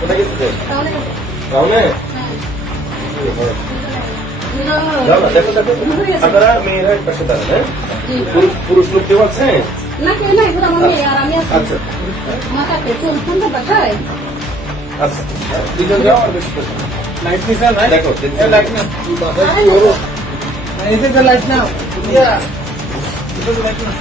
কোথায় গেছে তাহলে রাউনে যাও না দেখো দেখো আপনারা মেয়েরা এক পাশে দাঁড়ান হ্যাঁ জি। পুরুষ- পুরুষ লোক কেউ আছে না কেউ নাই শুধু আমার মেয়ে আর আমি আছি আচ্ছা মাথাতে চুল কোনটা বাসায় আচ্ছা দুজন যাও আর বেশি করে। লাইট নিছে ভাই দেখো এ লাইট না এই যে লাইট না ইয়া এটা তো লাইট না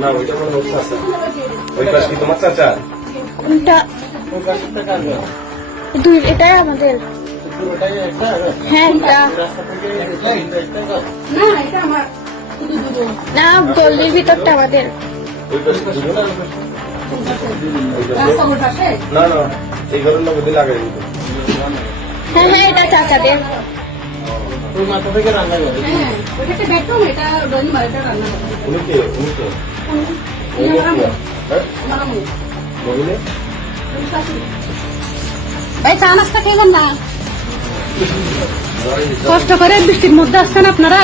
না ওইটা মনে হচ্ছে আছে। ওই পাশ কি তোমার চাচা? এটা আছে দুই এটাই আমাদের। হ্যাঁ এটা। এটা না এটা আমার না গল্লির ভিতরটা আমাদের না না এই ঘরের লোক লাগাই হ্যাঁ হ্যাঁ এটা চাচাদের। ওই মাথা থেকে রান্না করে। হ্যাঁ ওটা একটা বেডরুম এটা ড্রয়িং বাড়িটা রান্না করে। উনি কে উনি কে উনি আমার আম্মু। হ্যাঁ? আমার আম্মু। মহিলা উনি শাশুড়ি। ভাই চা নাস্তা খেলেন না। কষ্ট করে বৃষ্টির মধ্যে আসছেন আপনারা।